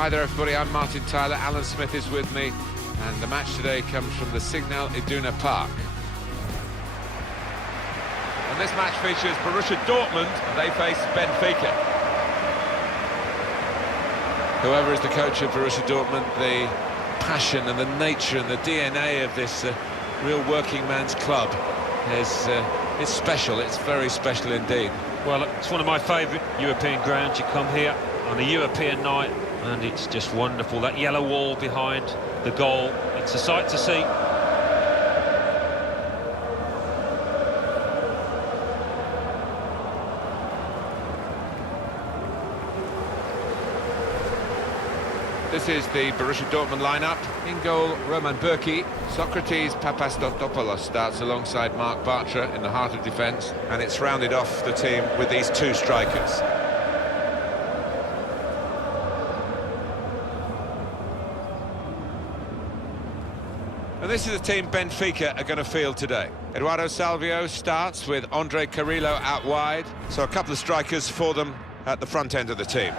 Hi there everybody, I'm Martin Tyler, Alan Smith is with me, and the match today comes from the Signal Iduna Park. And this match features Borussia Dortmund, and they face Benfica. Whoever is the coach of Borussia Dortmund, the passion and the nature and the DNA of this real working man's club is it's special, it's very special indeed. Well, it's one of my favourite European grounds. You come here on a European night and it's just wonderful. That yellow wall behind the goal, it's a sight to see. This is the Borussia Dortmund lineup. In goal, Roman Bürki. Socrates Papastotopoulos starts alongside Mark Bartra in the heart of defence. And it's rounded off the team with these two strikers. And this is the team Benfica are going to field today. Eduardo Salvio starts with Andre Carrillo out wide. So a couple of strikers for them at the front end of the team.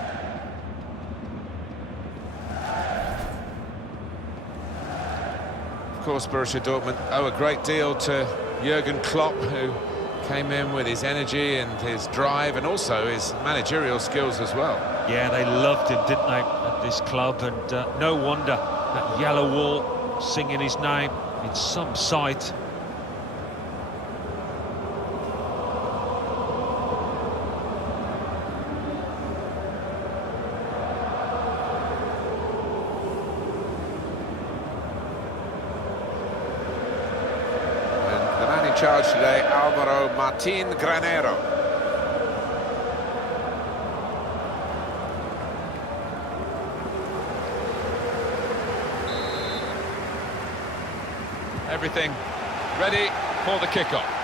Of course, Borussia Dortmund owe a great deal to Jurgen Klopp, who came in with his energy and his drive and also his managerial skills as well. Yeah, they loved him, didn't they, at this club, and no wonder that yellow wall singing his name. It's some sight. Charge today, Alvaro Martin Granero. Everything ready for the kickoff.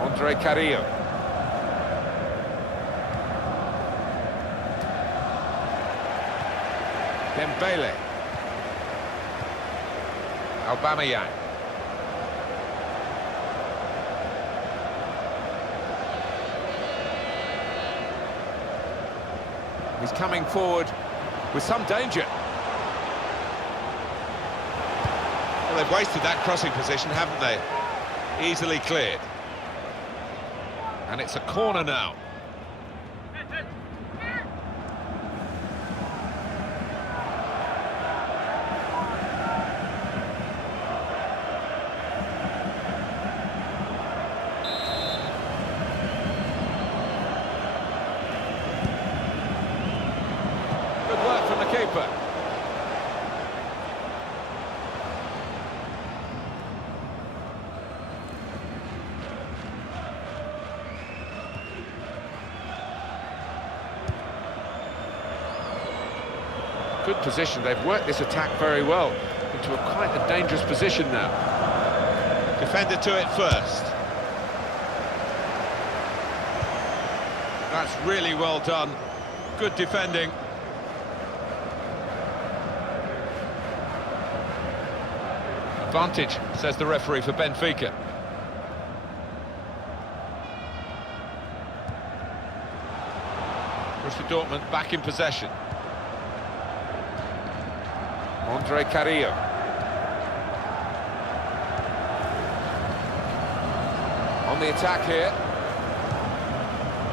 Andre Carrillo. Dembele. Aubameyang. He's coming forward with some danger. Well, they've wasted that crossing position, haven't they? Easily cleared. And it's a corner now. Good work from the keeper. Good position, they've worked this attack very well into quite a dangerous position now. Defender to it first. That's really well done. Good defending. Advantage, says the referee for Benfica. Borussia Dortmund back in possession. Andre Carrillo. On the attack here.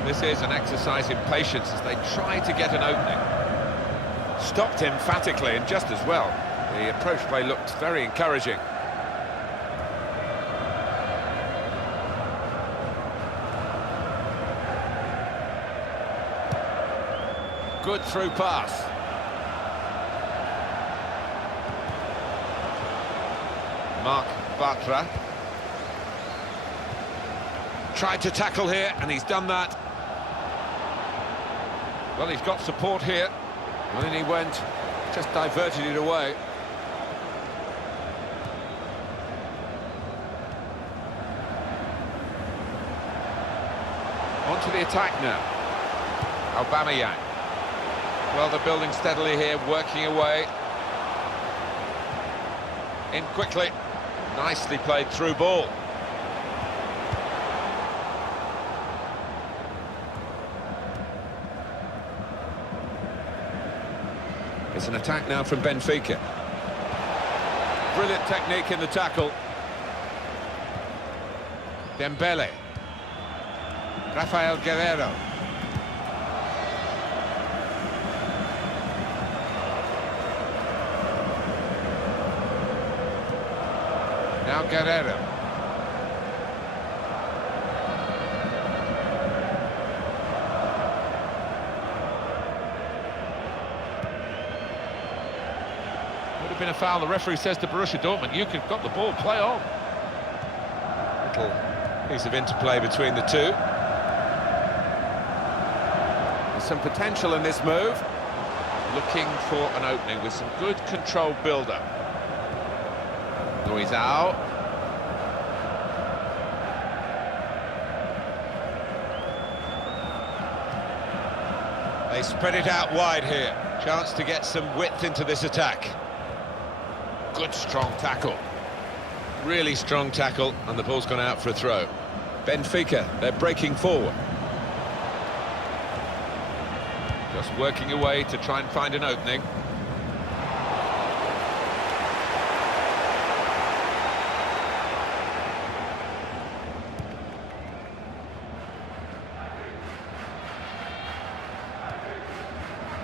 This is an exercise in patience as they try to get an opening. Stopped emphatically and just as well. The approach play looked very encouraging. Good through pass. Mark Bartra tried to tackle here, and he's done that. Well, he's got support here. And then he went, just diverted it away. On to the attack now. Aubameyang. Well, they're building steadily here, working away. In quickly. Nicely played through ball. It's an attack now from Benfica. Brilliant technique in the tackle. Dembele. Rafael Guerreiro. Now Guerreiro. Would have been a foul. The referee says to Borussia Dortmund, you could got the ball, play on. Little piece of interplay between the two. There's some potential in this move. Looking for an opening with some good controlled build-up. He's out. They spread it out wide here. Chance to get some width into this attack. Good strong tackle. Really strong tackle, and the ball's gone out for a throw. Benfica, they're breaking forward. Just working away to try and find an opening.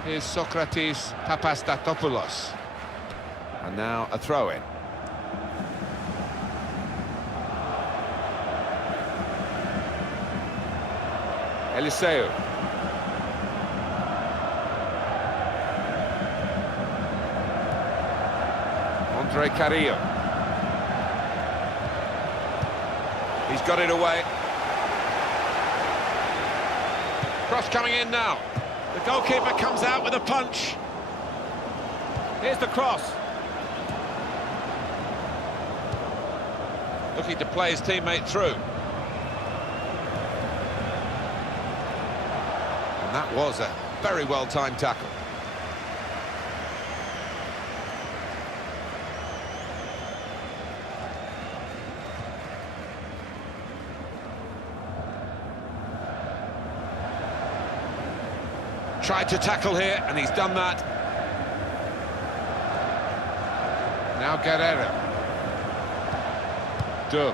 Here's Socrates Papastatopoulos. And now a throw-in. Eliseu. Andre Carrillo. He's got it away. Cross coming in now. The goalkeeper comes out with a punch. Here's the cross. Looking to play his teammate through. And that was a very well-timed tackle. Tried to tackle here, and he's done that. Now Guerreiro. Dub.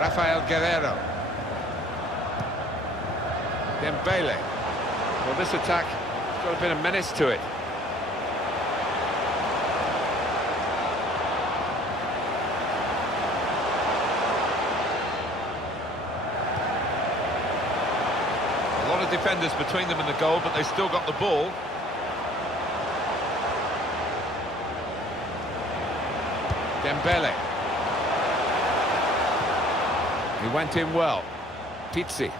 Rafael Guerreiro. Dembele. Well, this attack has got a bit of menace to it. A lot of defenders between them and the goal, but they still got the ball. Dembele. He went in well. Pizzi.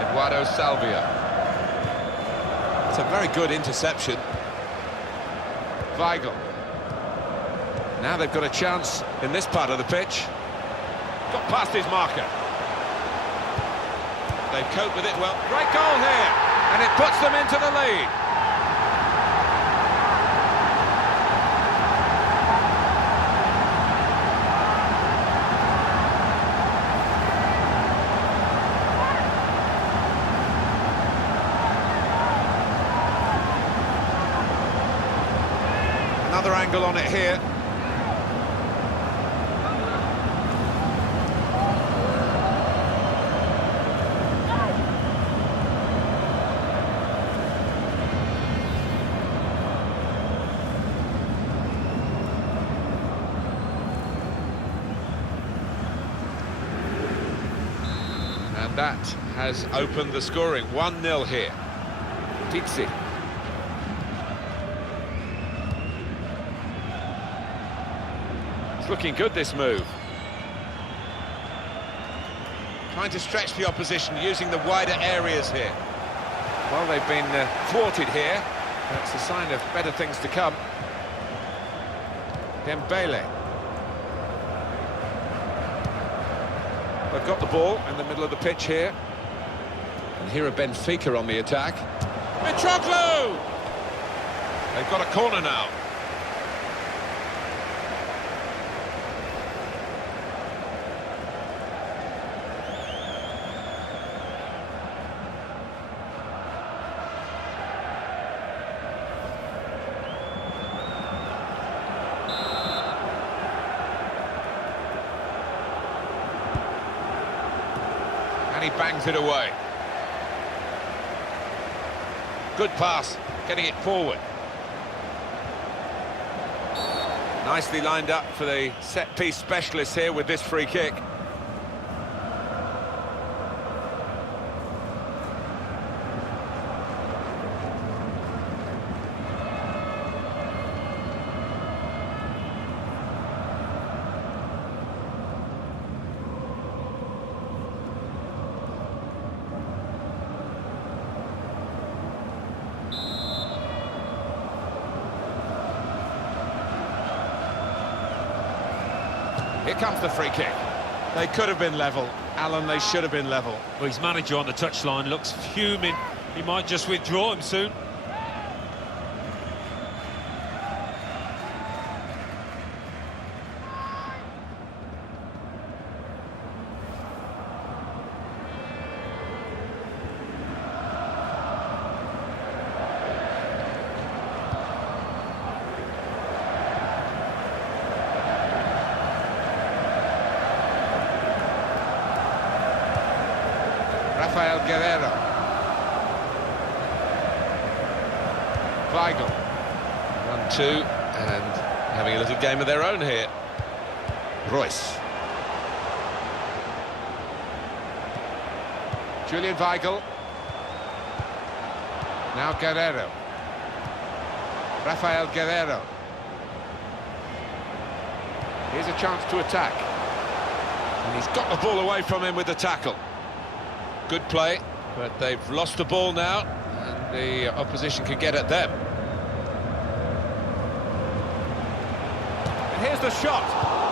Eduardo Salvia. It's a very good interception. Weigl. Now they've got a chance in this part of the pitch. Got past his marker. They've coped with it well. Great goal here, and it puts them into the lead. Another angle on it here. And that has opened the scoring. 1-0 here. Pizzi. It's looking good, this move. Trying to stretch the opposition using the wider areas here. Well, they've been thwarted here. That's a sign of better things to come. Dembele. They've got the ball in the middle of the pitch here. And here are Benfica on the attack. Mitroglou! They've got a corner now. And he bangs it away. Good pass, getting it forward. Nicely lined up for the set-piece specialist here with this free kick. Here comes the free kick. They could have been level. Alan, they should have been level. Well, his manager on the touchline looks fuming. He might just withdraw him soon. Rafael Guerreiro. Weigl. 1-2, and having a little game of their own here. Royce. Julian Weigl. Now Guerreiro. Rafael Guerreiro. Here's a chance to attack. And he's got the ball away from him with the tackle. Good play, but they've lost the ball now, and the opposition can get at them. And here's the shot.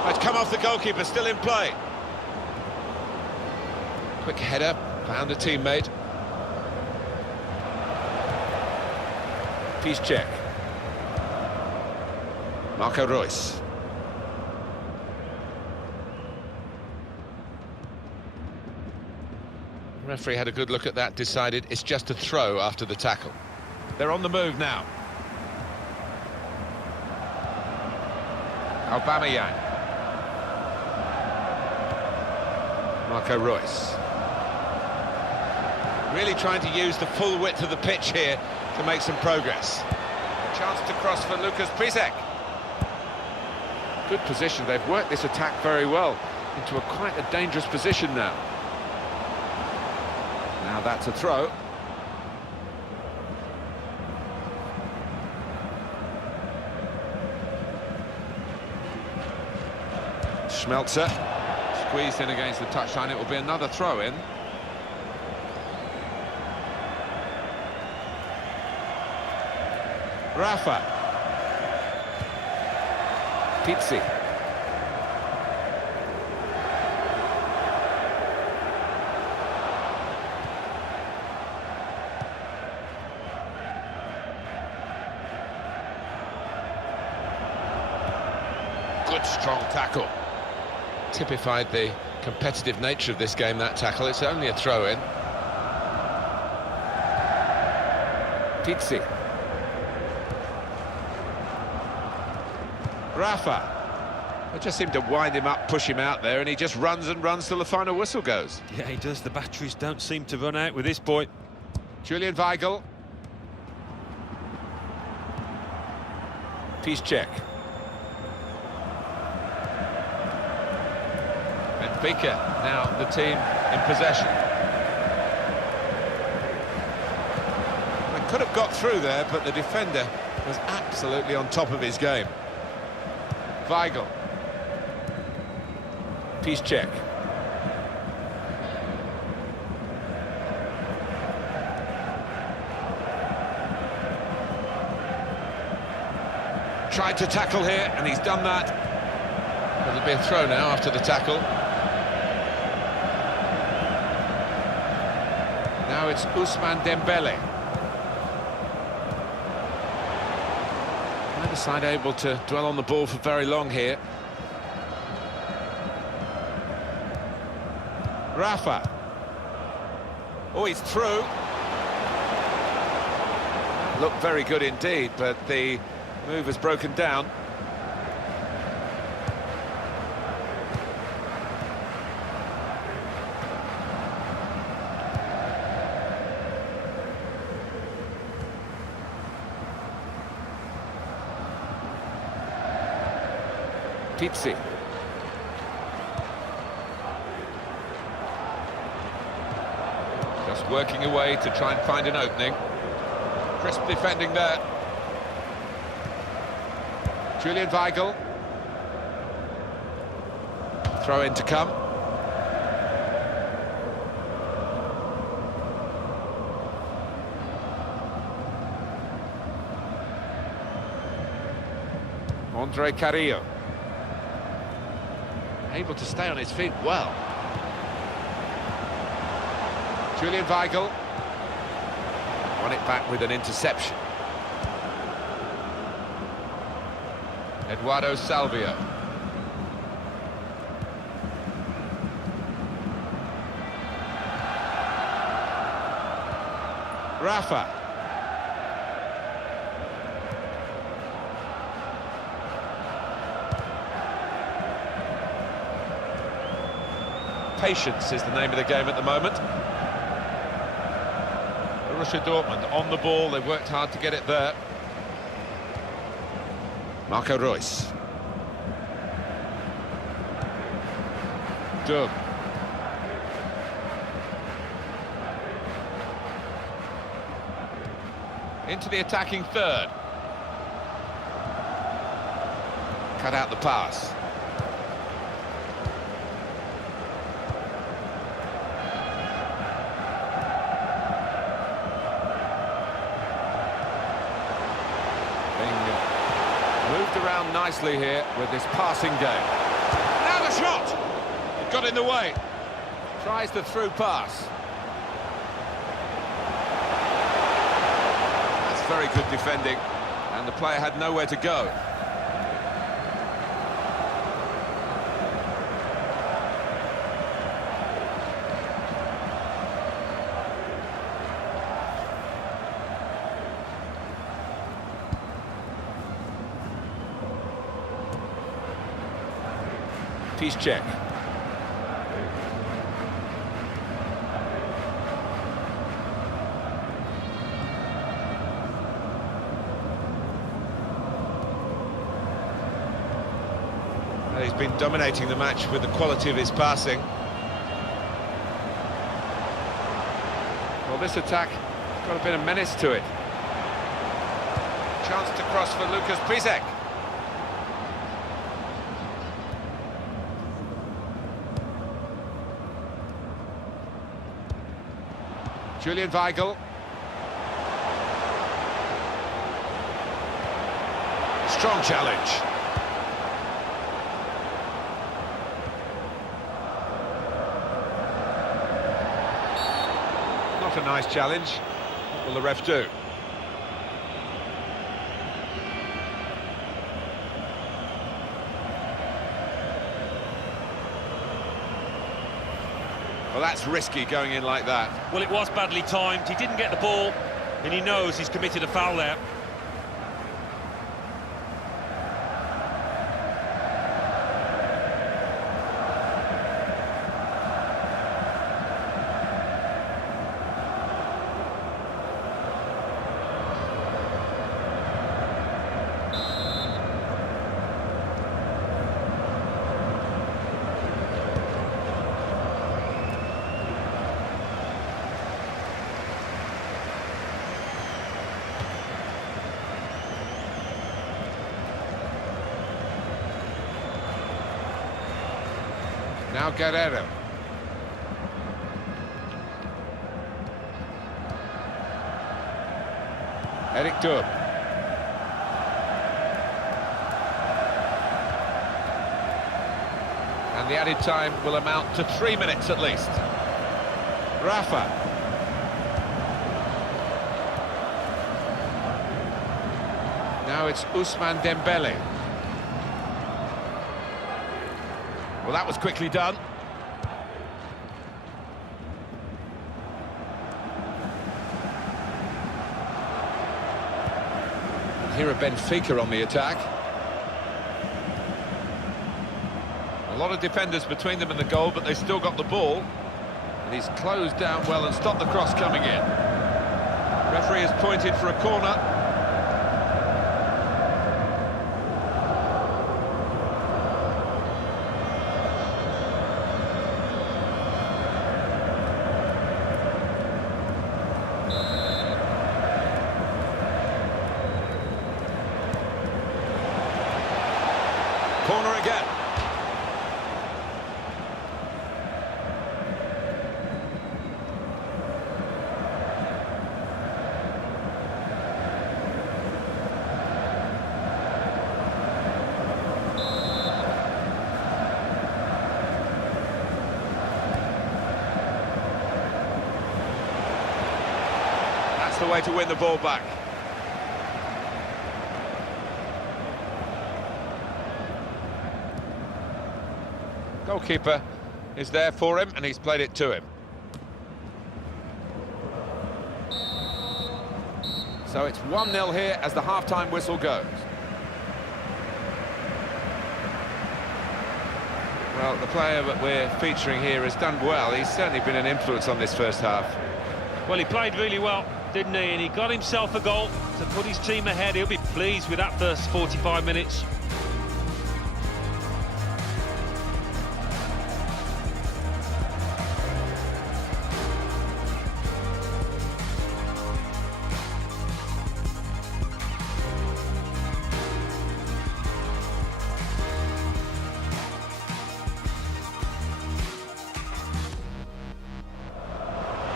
It's come off the goalkeeper, still in play. Quick header, found a teammate. Piszczek. Marco Reus. The referee had a good look at that, decided it's just a throw after the tackle. They're on the move now. Aubameyang. Marco Reus. Really trying to use the full width of the pitch here to make some progress. A chance to cross for Lucas Piszczek. Good position, they've worked this attack very well into quite a dangerous position now. Now that's a throw. Schmelzer squeezed in against the touchline. It will be another throw in. Rafa. Pizzi. Good strong tackle. Typified the competitive nature of this game, that tackle. It's only a throw-in. Pizzi. Rafa. They just seem to wind him up, push him out there, and he just runs and runs till the final whistle goes. Yeah, he does. The batteries don't seem to run out with this boy. Julian Weigl. Piszczek. Benfica now the team in possession. They could have got through there, but the defender was absolutely on top of his game. Weigl. Piszczek. tried to tackle here, and he's done that. There'll be a throw now after the tackle. Now it's Ousmane Dembele. Neither side able to dwell on the ball for very long here. Rafa. Oh, he's through. Looked very good indeed, but the move has broken down. Pizzi. Just working away to try and find an opening. Crisp defending there. Julian Weigl. Throw in to come. Andre Carrillo. Able to stay on his feet well. Julian Weigl. Won it back with an interception. Eduardo Salvio. Rafa. Patience is the name of the game at the moment. Borussia Dortmund on the ball, they've worked hard to get it there. Marco Reus. Dub. Into the attacking third. Cut out the pass. Moved around nicely here with this passing game. Now the shot! It got in the way. Tries the through pass. That's very good defending, and the player had nowhere to go. Piszczek. He's been dominating the match with the quality of his passing. Well, this attack has got a bit of menace to it. Chance to cross for Lucas Piszczek. Julian Weigl. Strong challenge. Not a nice challenge. What will the ref do? Well, that's risky going in like that. Well, it was badly timed. He didn't get the ball, and he knows he's committed a foul there. Now Guerrero. Eric Dub. And the added time will amount to 3 minutes at least. Rafa. Now it's Ousmane Dembele. Well, that was quickly done. Here are Benfica on the attack. A lot of defenders between them and the goal, but they still got the ball. And he's closed down well and stopped the cross coming in. Referee has pointed for a corner. Corner again. That's the way to win the ball back. Goalkeeper is there for him, and he's played it to him. So it's 1-0 here as the half-time whistle goes. Well, the player that we're featuring here has done well. He's certainly been an influence on this first half. Well, he played really well, didn't he? And he got himself a goal to put his team ahead. He'll be pleased with that first 45 minutes.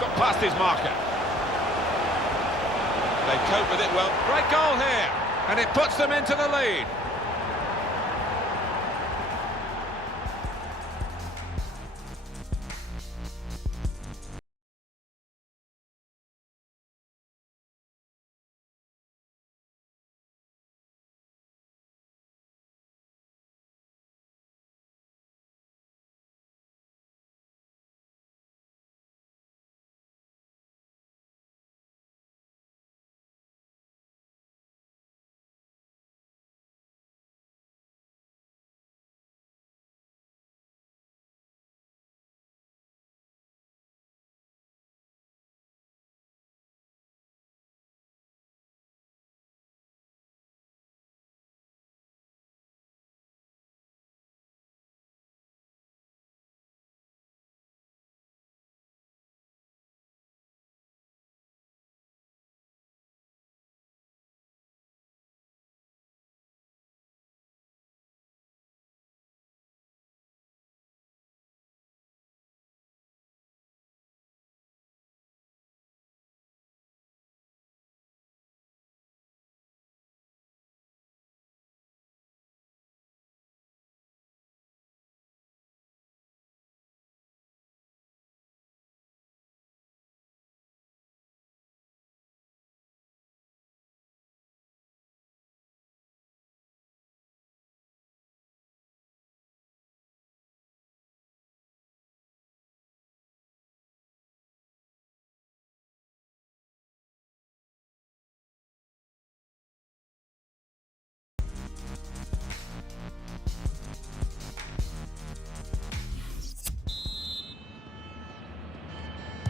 Got past his marker. They cope with it well. Great goal here, and it puts them into the lead.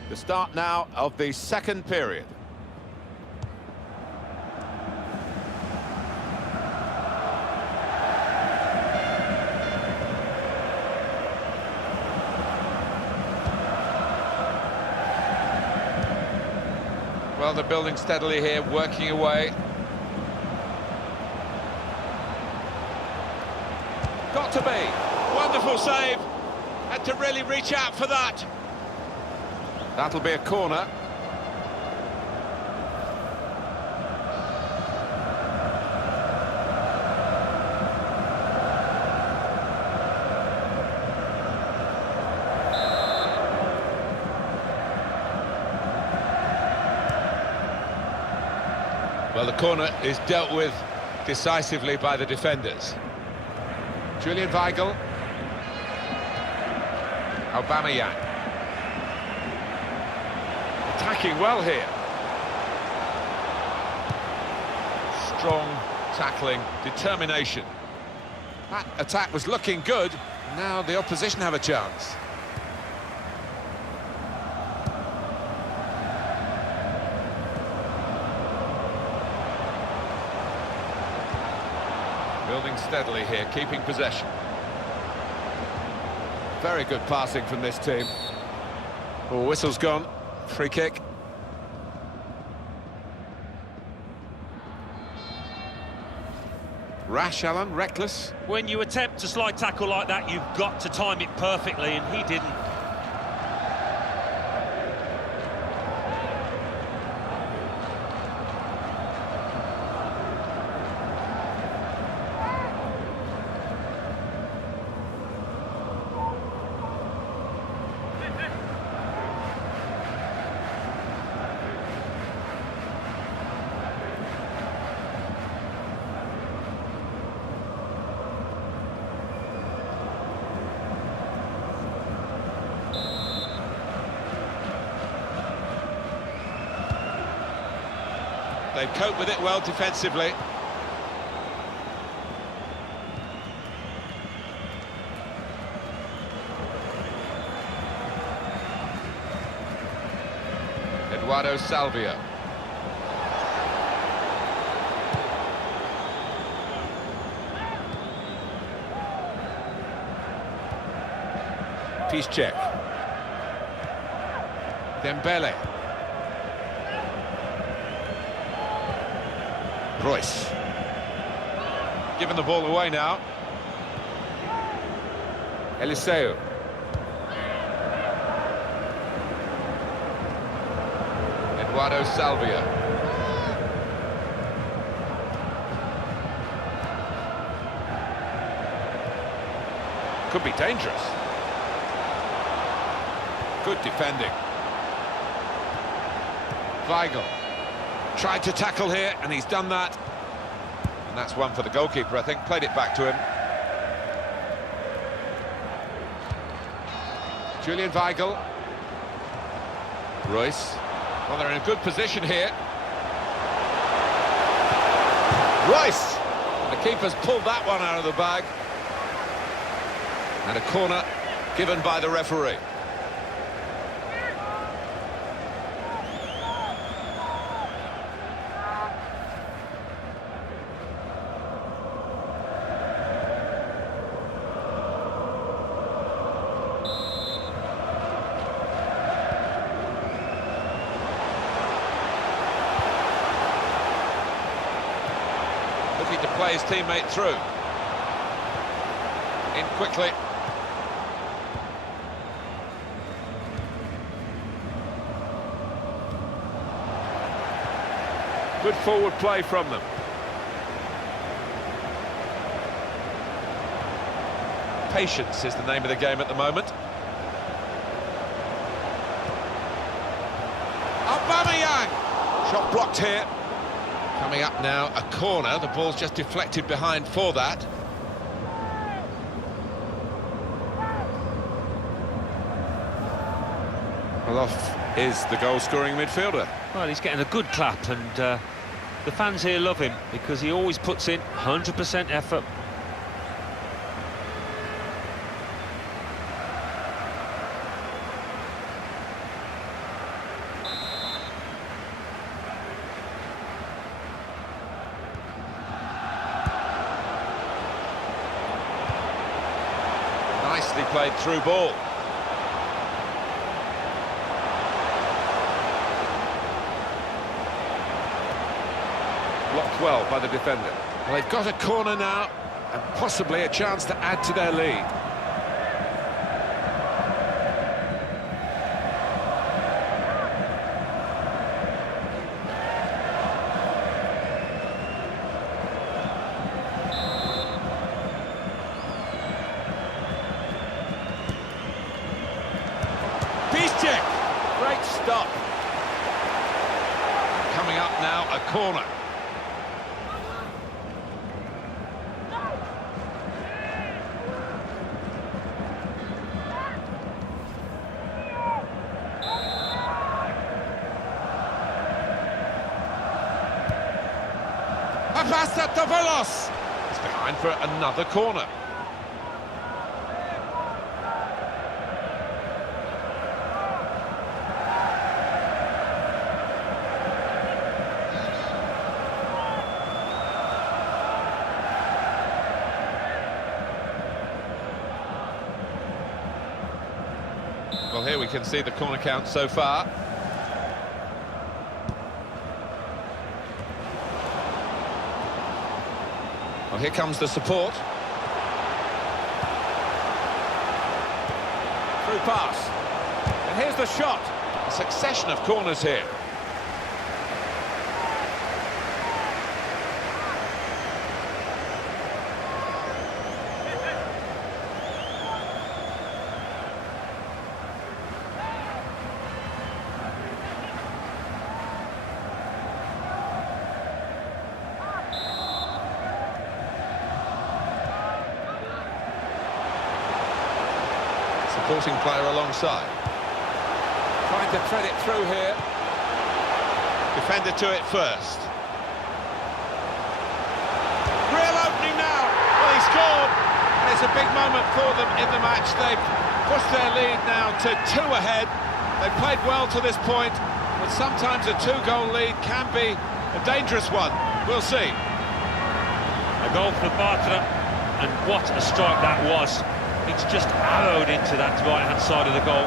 The start now of the second period. Well, they're building steadily here, working away. Got to be. Wonderful save. Had to really reach out for that. That'll be a corner. Well, the corner is dealt with decisively by the defenders. Julian Weigl. Aubameyang. Attacking well here. Strong tackling, determination. That attack was looking good. Now the opposition have a chance. Building steadily here, keeping possession. Very good passing from this team. Oh, whistle's gone. Free kick. Rash, Alan, reckless. When you attempt a slide tackle like that, you've got to time it perfectly, and he didn't. They cope with it well defensively. Eduardo Salvio. Piszczek. Dembele. Royce. Giving the ball away now. Eliseu. Eduardo Salvio. Could be dangerous. Good defending. Weigl. Tried to tackle here, and he's done that. And that's one for the goalkeeper, I think. Played it back to him. Julian Weigl. Royce. Well, they're in a good position here. Royce! The keeper's pulled that one out of the bag. And a corner given by the referee. Looking to play his teammate through. In quickly. Good forward play from them. Patience is the name of the game at the moment. Aubameyang! Shot blocked here. Coming up now, a corner. The ball's just deflected behind for that. Well, off is the goal-scoring midfielder. Well, he's getting a good clap, and the fans here love him because he always puts in 100% effort. Nicely played through ball. Blocked well by the defender. Well, they've got a corner now, and possibly a chance to add to their lead. Piszczek! Great stop. Coming up now, a corner. Papastopoulos! It's behind for another corner. Well, here we can see the corner count so far. Well, here comes the support. Through pass. And here's the shot. A succession of corners here. Supporting player alongside. Trying to thread it through here. Defender to it first. Real opening now. Well, he scored. And it's a big moment for them in the match. They've pushed their lead now to 2 ahead. They've played well to this point, but sometimes a 2-goal lead can be a dangerous one. We'll see. A goal for Bartra, and what a strike that was. It's just arrowed into that right-hand side of the goal.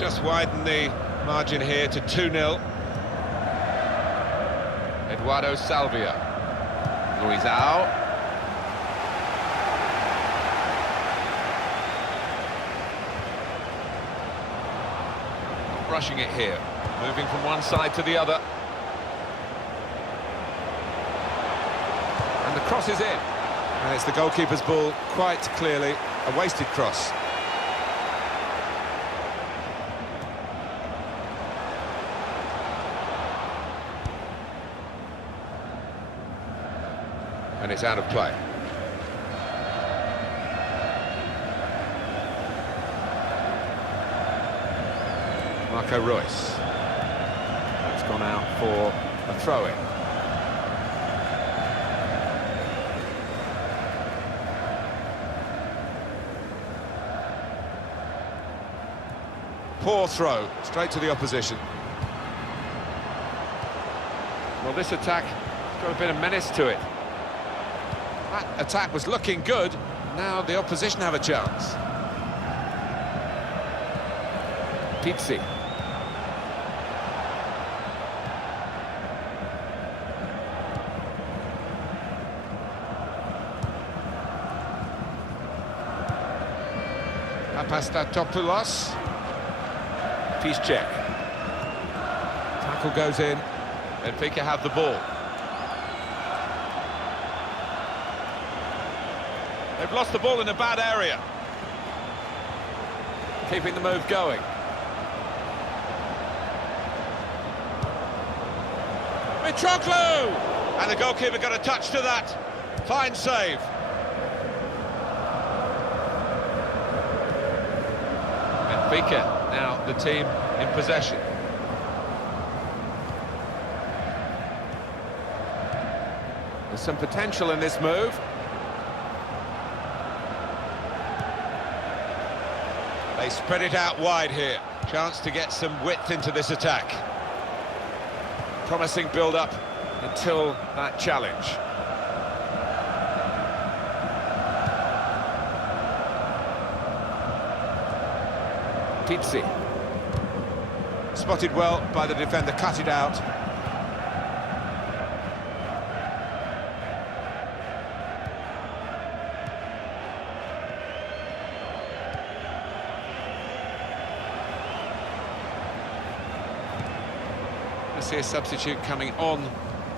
Just widen the margin here to 2-0. Eduardo Salvia. Luizao. Rushing it here, moving from one side to the other. And the cross is in. And it's the goalkeeper's ball, quite clearly a wasted cross. And it's out of play. Marco Reus. That's gone out for a throw-in. Poor throw, straight to the opposition. Well, this attack has got a bit of menace to it. That attack was looking good, now the opposition have a chance. Pizzi. Papastopoulos. Piszczek. Tackle goes in. Benfica have the ball. They've lost the ball in a bad area. Keeping the move going. Mitroglou! And the goalkeeper got a touch to that. Fine save. Benfica now the team in possession. There's some potential in this move. They spread it out wide here. Chance to get some width into this attack. Promising build-up until that challenge. Pizzi. Spotted well by the defender, cut it out. Let's see a substitute coming on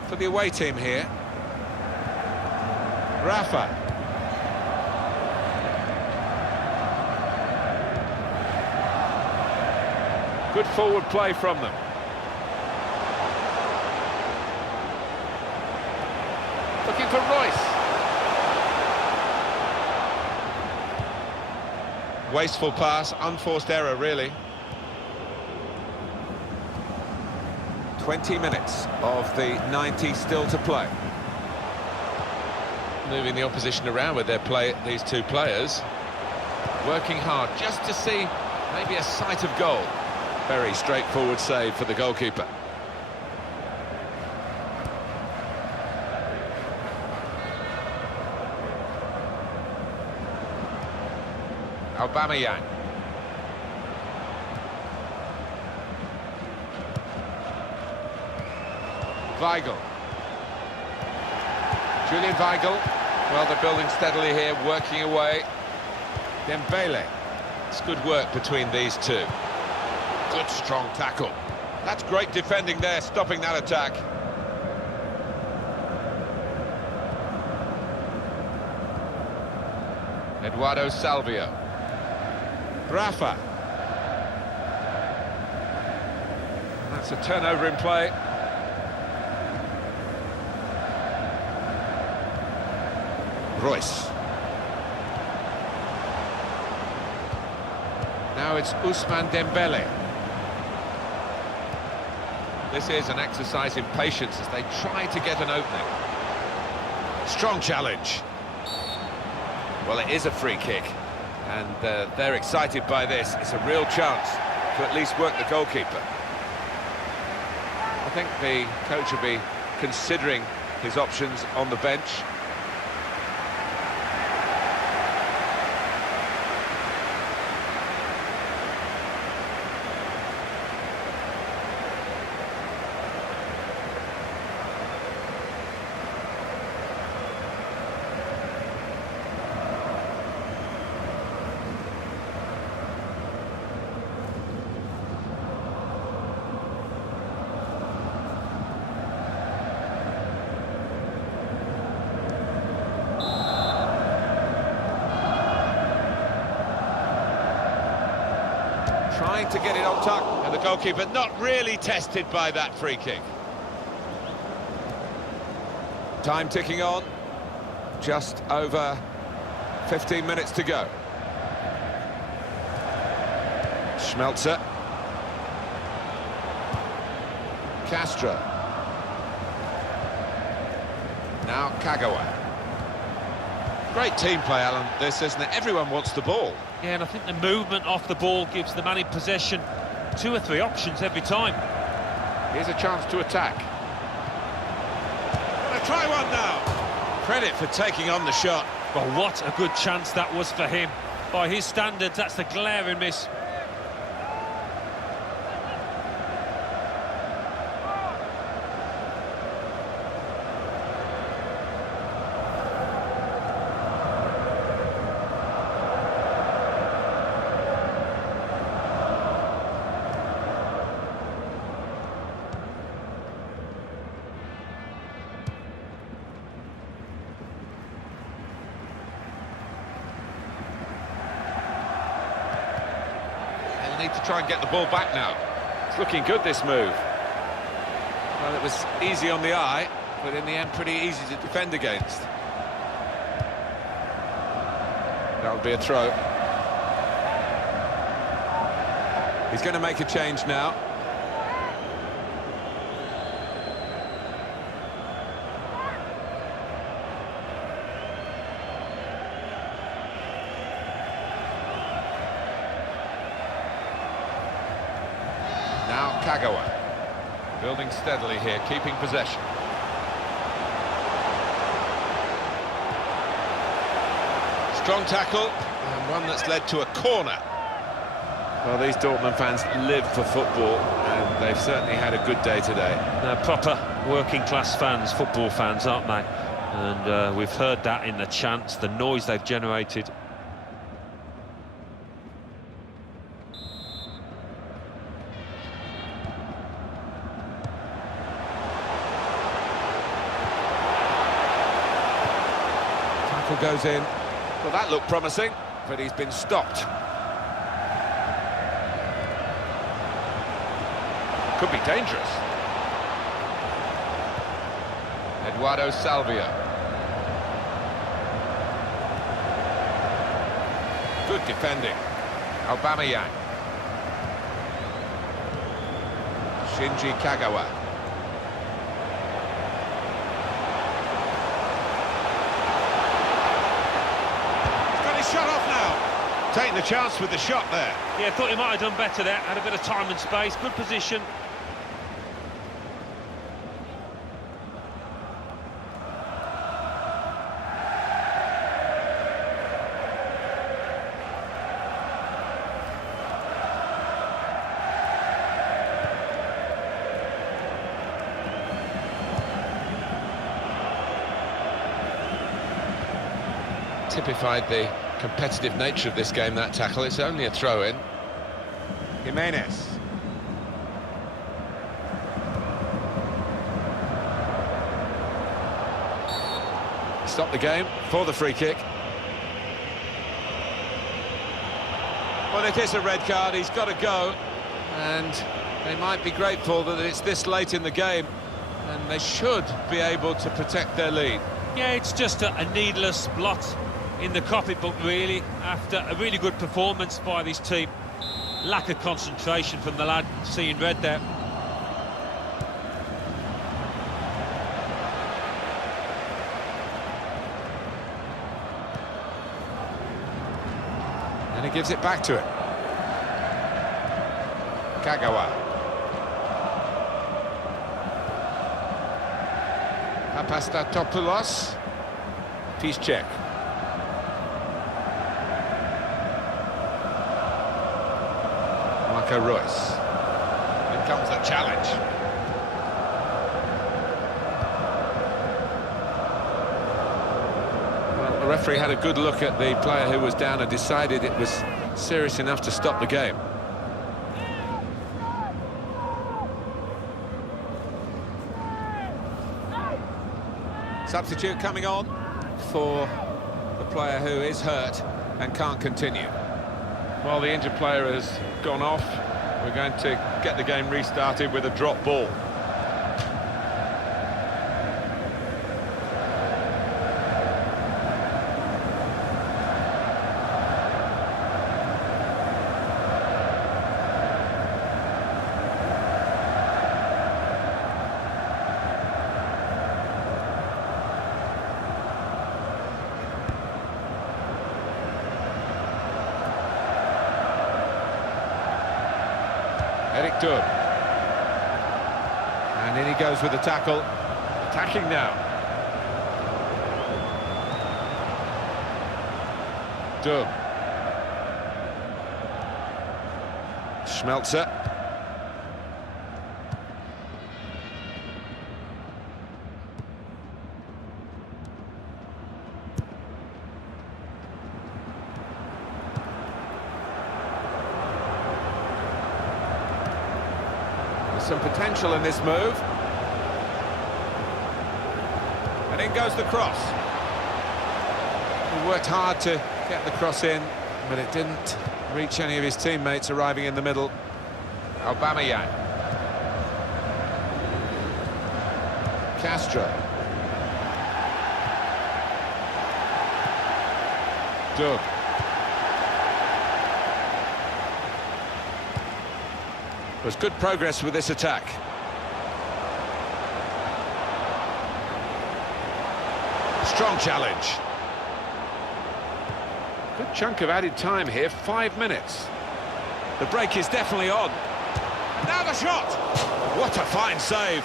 for the away team here. Rafa. Good forward play from them. looking for Royce. Wasteful pass, unforced error, really. 20 minutes of the 90 still to play. Moving the opposition around with these two players. Working hard just to see maybe a sight of goal. Very straightforward save for the goalkeeper. Aubameyang. Weigl. Julian Weigl. Well, they're building steadily here, working away. Dembele. It's good work between these two. Good strong tackle. That's great defending there, stopping that attack. Eduardo Salvio. Rafa. That's a turnover in play. Royce. Now it's Ousmane Dembele. This is an exercise in patience as they try to get an opening. Strong challenge. Well, it is a free kick, and they're excited by this. It's a real chance to at least work the goalkeeper. I think the coach will be considering his options on the bench. Trying to get it on top, and the goalkeeper not really tested by that free kick. Time ticking on, just over 15 minutes to go. Schmelzer. Castro. Now Kagawa. Great team play, Alan, this, isn't it? Everyone wants the ball. Yeah, and I think the movement off the ball gives the man in possession 2 or 3 options every time. Here's a chance to attack. Gonna try one now. Credit for taking on the shot. Well, what a good chance that was for him. By his standards, that's the glaring miss. Need to try and get the ball back now. It's looking good, this move. Well, it was easy on the eye, but in the end pretty easy to defend against. That'll be a throw. He's going to make a change now. Now Kagawa, building steadily here, keeping possession. Strong tackle, and one that's led to a corner. Well, these Dortmund fans live for football, and they've certainly had a good day today. They're proper working-class fans, football fans, aren't they? And we've heard that in the chants, the noise they've generated. Goes in. Well, that looked promising, but he's been stopped. Could be dangerous. Eduardo Salvio. Good defending. Aubameyang. Shinji Kagawa. He's got his shot off now. Taking the chance with the shot there. Yeah, thought he might have done better there. Had a bit of time and space. Good position. Typified the competitive nature of this game, that tackle. It's only a throw-in. Jimenez. Stop the game for the free kick. Well, it is a red card, he's got to go. And they might be grateful that it's this late in the game, and they should be able to protect their lead. Yeah, it's just a needless blot in the copybook, really, after a really good performance by this team. Lack of concentration from the lad, seeing red there. And he gives it back to it. Kagawa. Papastatopoulos. Piszczek. Marco Reus. In comes the challenge. Well, the referee had a good look at the player who was down and decided it was serious enough to stop the game. Substitute coming on for the player who is hurt and can't continue. Well, the injured player has gone off. We're going to get the game restarted with a drop ball. Eric Durr. And in he goes with the tackle. Attacking now. Durr. Schmelzer. Some potential in this move. And in goes the cross. He worked hard to get the cross in, but it didn't reach any of his teammates arriving in the middle. Aubameyang. Castro. Doug. There's good progress with this attack. Strong challenge. Good chunk of added time here, 5 minutes. The break is definitely on. Now the shot! What a fine save.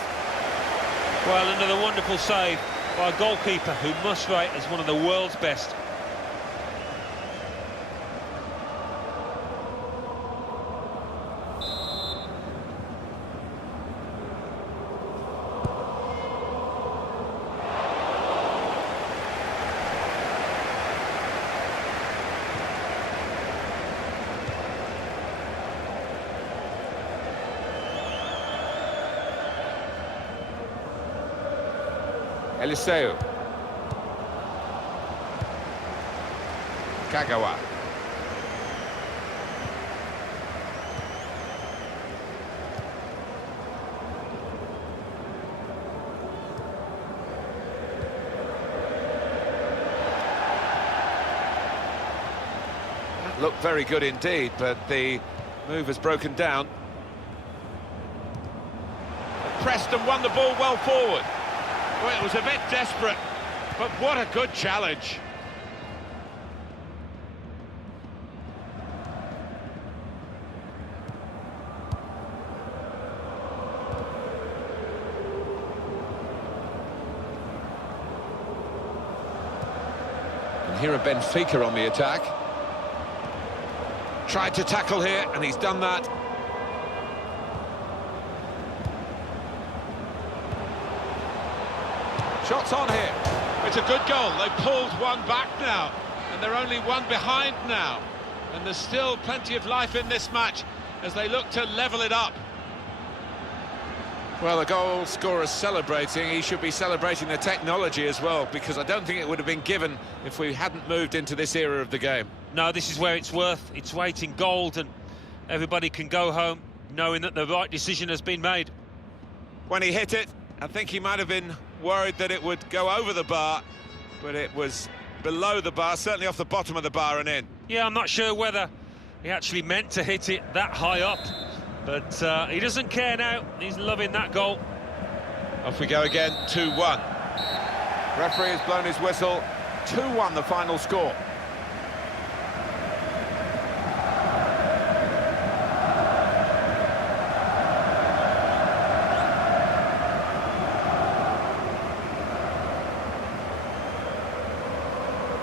Well, another wonderful save by a goalkeeper who must rate as one of the world's best. Eliseu. Kagawa. That looked very good indeed, but the move has broken down. Preston won the ball well forward. Well, it was a bit desperate, but what a good challenge. And here are Benfica on the attack. Tried to tackle here, and he's done that. Shots on here. It's a good goal. They pulled one back now, and they're only one behind now. And there's still plenty of life in this match as they look to level it up. Well, the goal scorer's celebrating. He should be celebrating the technology as well, because I don't think it would have been given if we hadn't moved into this era of the game. No, this is where it's worth its weight in gold, and everybody can go home knowing that the right decision has been made. When he hit it, I think he might have been worried that it would go over the bar, but it was below the bar, certainly off the bottom of the bar and in. Yeah, I'm not sure whether he actually meant to hit it that high up, but he doesn't care now. He's loving that goal. Off we go again, 2-1. Referee has blown his whistle. 2-1 the final score.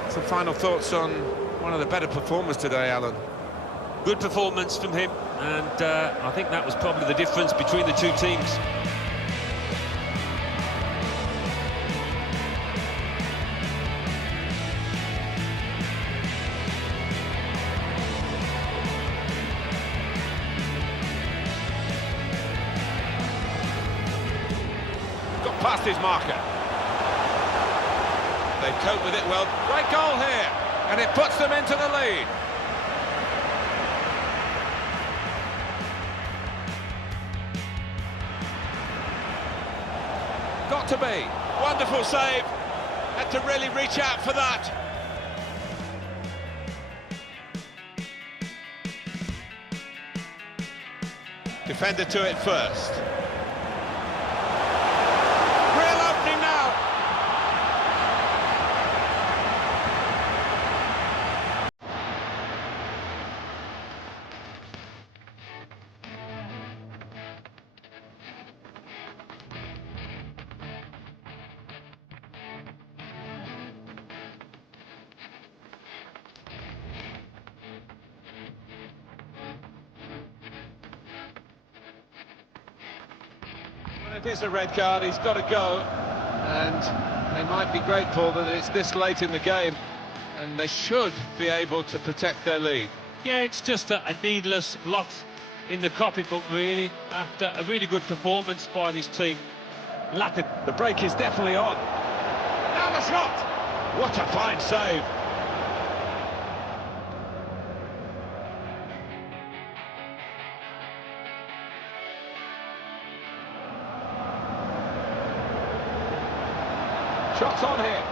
Some final thoughts on one of the better performers today, Alan. Good performance from him, and I think that was probably the difference between the two teams. Got past his marker. They cope with it well. Great goal here, and it puts them into the lead. Got to be. Wonderful save. Had to really reach out for that. Defender to it first. Real opening now. It is a red card, he's got to go, and they might be grateful that it's this late in the game, and they should be able to protect their lead. Yeah, it's just a needless lot in the copybook, really, after a really good performance by this team. The break is definitely on. Now the shot! What a fine save! Shots on here.